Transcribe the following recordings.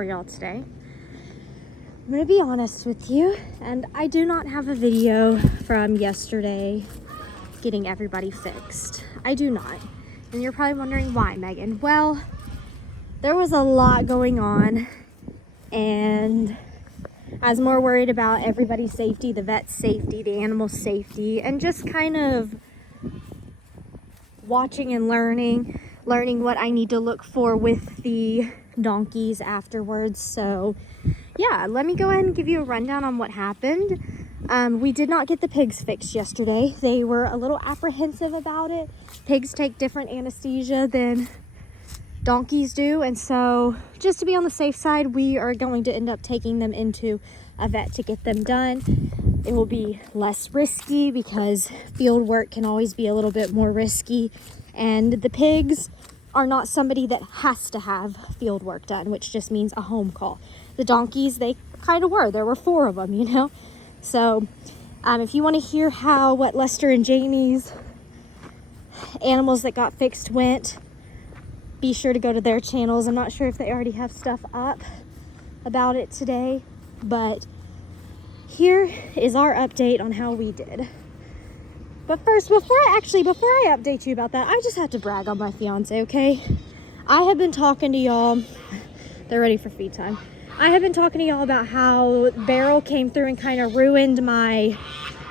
are y'all today? I'm gonna be honest with you, and I do not have a video from yesterday getting everybody fixed. I do not. And you're probably wondering why, Megan. Well, there was a lot going on, and I was more worried about everybody's safety, the vet's safety, the animal's safety, and just kind of watching and learning what I need to look for with the donkeys afterwards. So yeah, let me go ahead and give you a rundown on what happened. We did not get the pigs fixed yesterday. They were a little apprehensive about it. Pigs take different anesthesia than donkeys do, and so just to be on the safe side, we are going to end up taking them into a vet to get them done. It will be less risky because field work can always be a little bit more risky, and the pigs are not somebody that has to have field work done, which just means a home call. The donkeys, they kind of were. There were 4 of them, you know. So if you want to hear how what Lester and Jamie's animals that got fixed went, be sure to go to their channels. I'm not sure if they already have stuff up about it today, but here is our update on how we did. But first, before I update you about that, I just have to brag on my fiance, okay? I have been talking to y'all. They're ready for feed time. I have been talking to y'all about how Beryl came through and kind of ruined my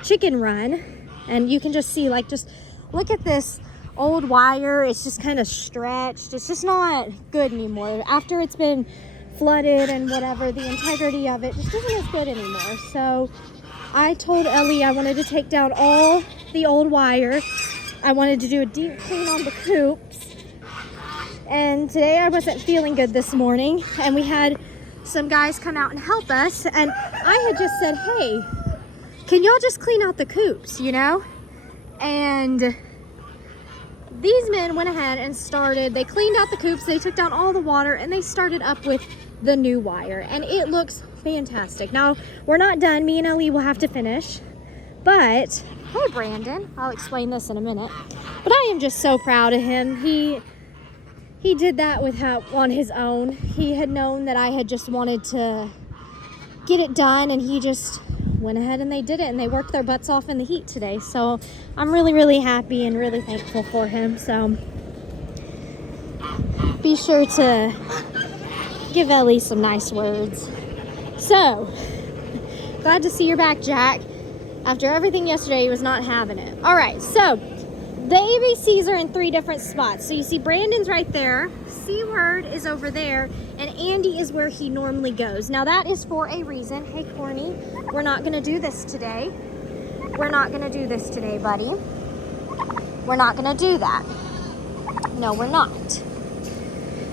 chicken run. And you can just see, like, just look at this old wire. It's just kind of stretched. It's just not good anymore. After it's been flooded and whatever, the integrity of it just isn't as good anymore. So I told Ellie I wanted to take down all the old wire. I wanted to do a deep clean on the coops. And today I wasn't feeling good this morning, and we had some guys come out and help us, and I had just said, hey, can y'all just clean out the coops, you know? And these men went ahead and they cleaned out the coops, they took down all the water, and they started up with the new wire, and it looks fantastic. Now, we're not done. Me and Ellie will have to finish, but hey, Brandon, I'll explain this in a minute, but I am just so proud of him. He did that on his own. He had known that I had just wanted to get it done, and he just went ahead and they did it, and they worked their butts off in the heat today. So I'm really, really happy and really thankful for him. So be sure to give Ellie some nice words. So glad to see you're back, Jack. After everything yesterday, he was not having it. All right, so the ABCs are in 3 different spots. So you see Brandon's right there, C-word is over there, and Andy is where he normally goes. Now that is for a reason. Hey, Corny, we're not gonna do this today. We're not gonna do this today, buddy. We're not gonna do that. No, we're not.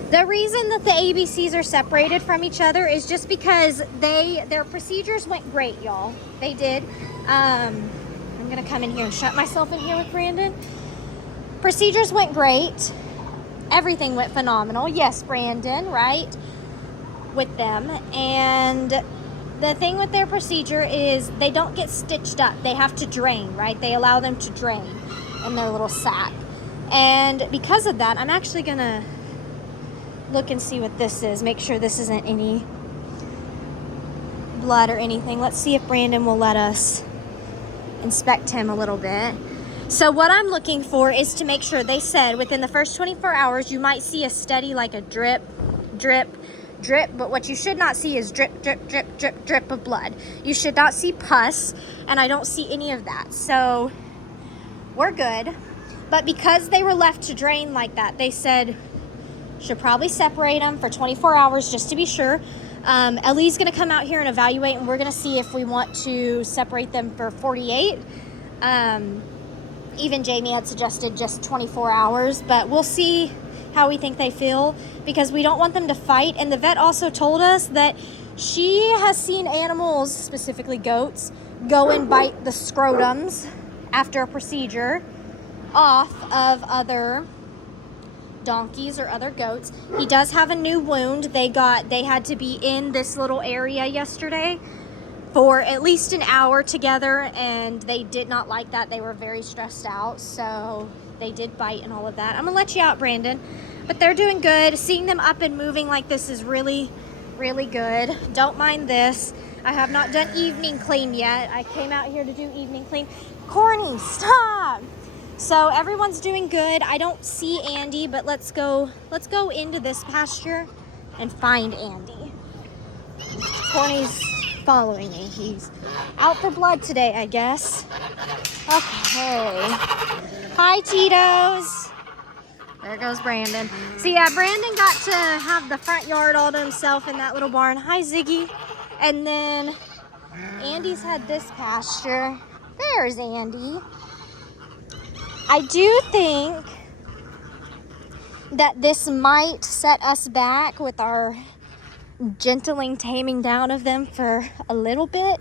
The reason that the ABCs are separated from each other is just because their procedures went great, y'all. They did. I'm gonna come in here and shut myself in here with Brandon. Procedures went great. Everything went phenomenal. Yes, Brandon, right? With them. And the thing with their procedure is they don't get stitched up. They have to drain, right? They allow them to drain in their little sack. And because of that, I'm actually gonna look and see what this is. Make sure this isn't any blood or anything. Let's see if Brandon will let us inspect him a little bit. So what I'm looking for is to make sure, they said within the first 24 hours you might see a steady, like a drip, drip, drip, but what you should not see is drip, drip, drip, drip, drip of blood. You should not see pus, and I don't see any of that. So we're good. But because they were left to drain like that, they said should probably separate them for 24 hours just to be sure. Ellie's gonna come out here and evaluate, and we're gonna see if we want to separate them for 48. Even Jamie had suggested just 24 hours, but we'll see how we think they feel, because we don't want them to fight. And the vet also told us that she has seen animals, specifically goats, go and bite the scrotums after a procedure off of other donkeys or other goats. He does have a new wound. They had to be in this little area yesterday for at least an hour together, and they did not like that. They were very stressed out, so they did bite and all of that. I'm gonna let you out, Brandon, but they're doing good. Seeing them up and moving like this is really really good. Don't mind this. I have not done evening clean yet. I came out here to do evening clean. Corny, stop! So everyone's doing good. I don't see Andy, but let's go into this pasture and find Andy. Corny's following me. He's out for blood today, I guess. Okay. Hi, Tito's. There goes Brandon. So yeah, Brandon got to have the front yard all to himself in that little barn. Hi, Ziggy. And then Andy's had this pasture. There's Andy. I do think that this might set us back with our gentling taming down of them for a little bit,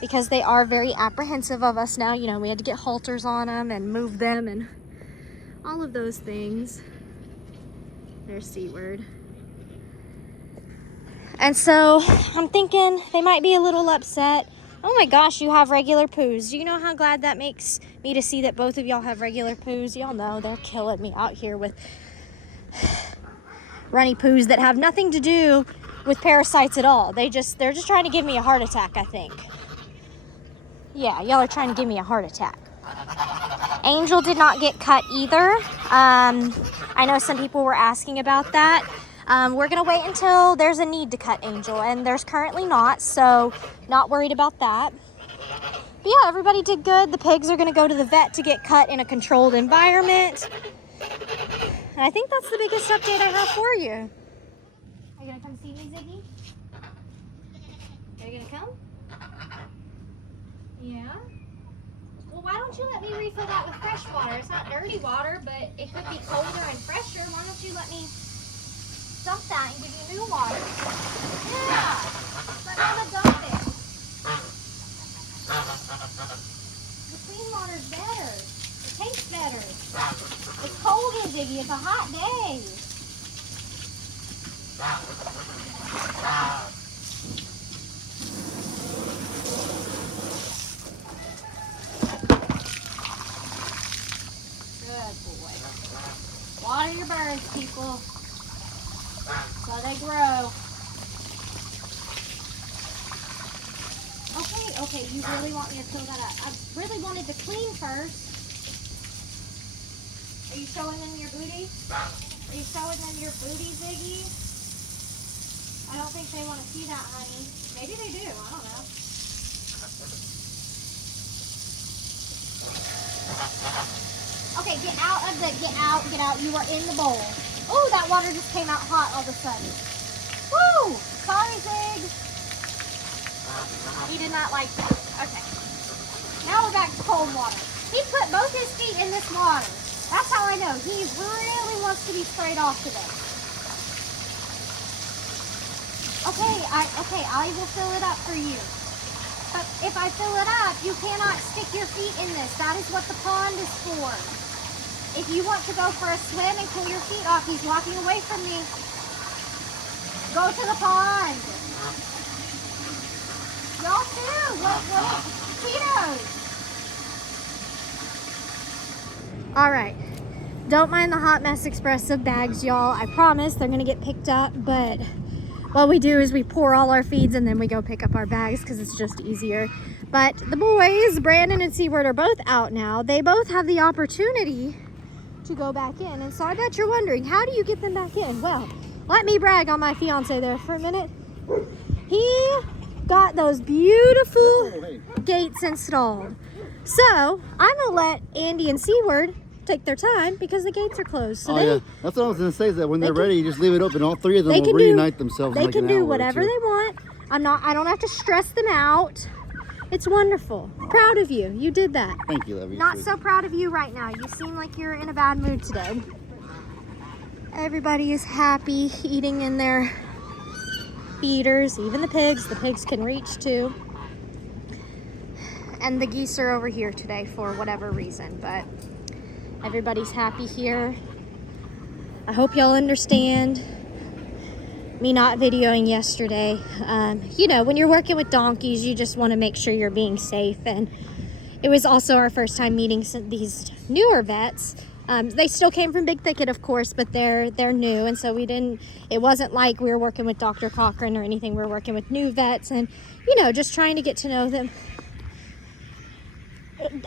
because they are very apprehensive of us now. You know, we had to get halters on them and move them and all of those things. There's C-word. And so I'm thinking they might be a little upset. Oh my gosh, you have regular poos. Do you know how glad that makes me to see that both of y'all have regular poos? Y'all know they're killing me out here with runny poos that have nothing to do with parasites at all. They're just trying to give me a heart attack, I think. Yeah, y'all are trying to give me a heart attack. Angel did not get cut either. I know some people were asking about that. We're gonna wait until there's a need to cut Angel, and there's currently not, so not worried about that. But yeah, everybody did good. The pigs are gonna go to the vet to get cut in a controlled environment. And I think that's the biggest update I have for you. Are you gonna come see me, Ziggy? Are you gonna come? Yeah? Well, why don't you let me refill that with fresh water? It's not dirty water, but it could be colder and fresher. Why don't you let me dump that and give you new water? Yeah! Let Mama dump it. The clean water's better. It tastes better. It's cold here, Ziggy. It's a hot day. Good boy. Water your birds, people, so they grow. Okay, you really want me to fill that up? I really wanted to clean first. Are you showing them your booty? Are you showing them your booty, Ziggy? I don't think they want to see that, honey. Maybe they do, I don't know. Okay, get out. You are in the bowl. Oh, that water just came out hot all of a sudden. Woo! Sorry, Zig. He did not like that. Okay. Now we're back to cold water. He put both his feet in this water. That's how I know. He really wants to be sprayed off today. Okay, I will fill it up for you. But if I fill it up, you cannot stick your feet in this. That is what the pond is for. If you want to go for a swim and cool your feet off, he's walking away from me. Go to the pond. Y'all too. What? Tito's. All right. Don't mind the Hot Mess Express of bags, y'all. I promise they're going to get picked up, but what we do is we pour all our feeds and then we go pick up our bags because it's just easier. But the boys, Brandon and C-word, are both out now. They both have the opportunity to go back in. And so I bet you're wondering, how do you get them back in? Well, let me brag on my fiance there for a minute. He got those beautiful gates installed. So I'm going to let Andy and C-word take their time because the gates are closed. So yeah, that's what I was going to say, is that when they're ready, you just leave it open. All three of them will reunite themselves. They can do whatever they want. I don't have to stress them out. It's wonderful. Proud of you. You did that. Thank you, Levy. Not so proud of you right now. You seem like you're in a bad mood today. Everybody is happy eating in their feeders, even the pigs. The pigs can reach too. And the geese are over here today for whatever reason, but everybody's happy here. I hope y'all understand me not videoing yesterday. You know, when you're working with donkeys, you just want to make sure you're being safe. And it was also our first time meeting these newer vets. They still came from Big Thicket, of course, but they're new, and so it wasn't like we were working with Dr. Cochran or anything. We were working with new vets and, you know, just trying to get to know them.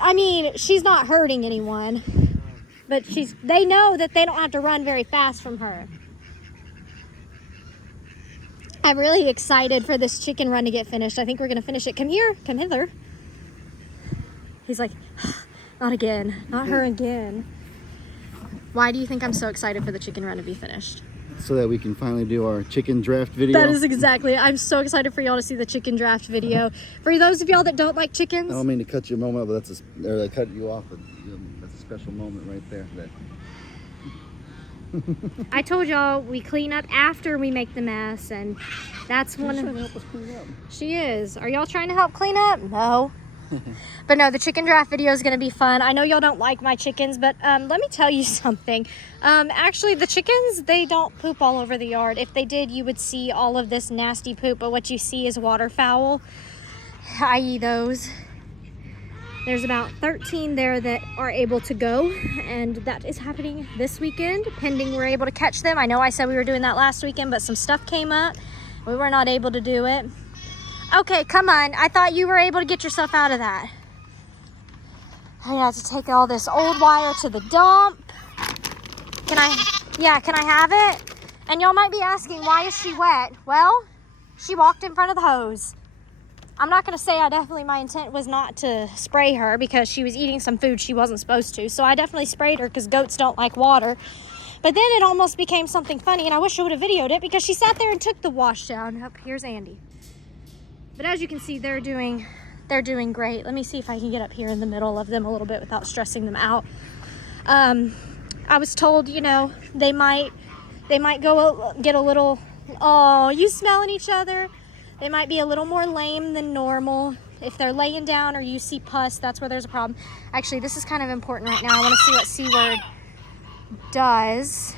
I mean, she's not hurting anyone, but they know that they don't have to run very fast from her. I'm really excited for this chicken run to get finished. I think we're going to finish it. Come here. Come hither. He's like, not again. Not her again. Why do you think I'm so excited for the chicken run to be finished? So that we can finally do our chicken draft video. That is exactly. I'm so excited for y'all to see the chicken draft video. For those of y'all that don't like chickens. I don't mean to cut you a moment, but cut you off, but that's a special moment right there. I told y'all we clean up after we make the mess, and that's one of. She's trying to help us clean up. She is. Are y'all trying to help clean up? No. But no, the chicken draft video is going to be fun. I know y'all don't like my chickens, but let me tell you something. Actually, the chickens, they don't poop all over the yard. If they did, you would see all of this nasty poop, but what you see is waterfowl, i.e. those. There's about 13 there that are able to go, and that is happening this weekend, pending we're able to catch them. I know I said we were doing that last weekend, but some stuff came up. We were not able to do it. Okay, come on. I thought you were able to get yourself out of that. I have to take all this old wire to the dump. Can I have it? And y'all might be asking, why is she wet? Well, she walked in front of the hose. I'm not going to say my intent was not to spray her because she was eating some food she wasn't supposed to. So I definitely sprayed her because goats don't like water. But then it almost became something funny, and I wish I would have videoed it because she sat there and took the wash down. Oh, here's Andy. But as you can see, they're doing great. Let me see if I can get up here in the middle of them a little bit without stressing them out. I was told, you know, they might go get a little, oh, you smelling each other? They might be a little more lame than normal. If they're laying down or you see pus, that's where there's a problem. Actually, this is kind of important right now. I want to see what C-Word does.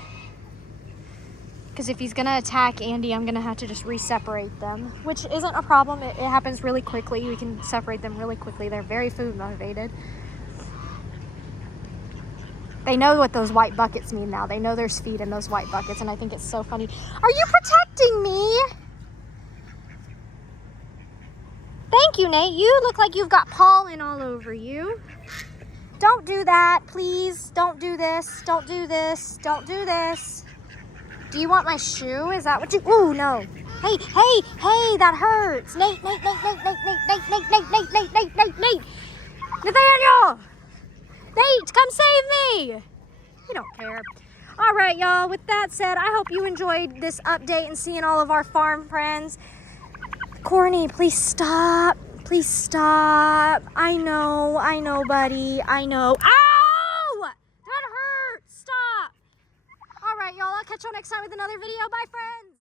Because if he's going to attack Andy, I'm going to have to just re-separate them, which isn't a problem. It happens really quickly. We can separate them really quickly. They're very food motivated. They know what those white buckets mean now. They know there's feed in those white buckets, and I think it's so funny. Are you protecting me? Thank you, Nate. You look like you've got pollen all over you. Don't do that, please. Don't do this. Don't do this. Don't do this. Do you want my shoe? Is that what you... Ooh, no. Hey, that hurts. Nate. Nathaniel! Nate, come save me. You don't care. All right, y'all. With that said, I hope you enjoyed this update and seeing all of our farm friends. Corny, please stop. Please stop. I know, buddy. I know. Ow! That hurt. Stop. All right, y'all. I'll catch y'all next time with another video. Bye, friends.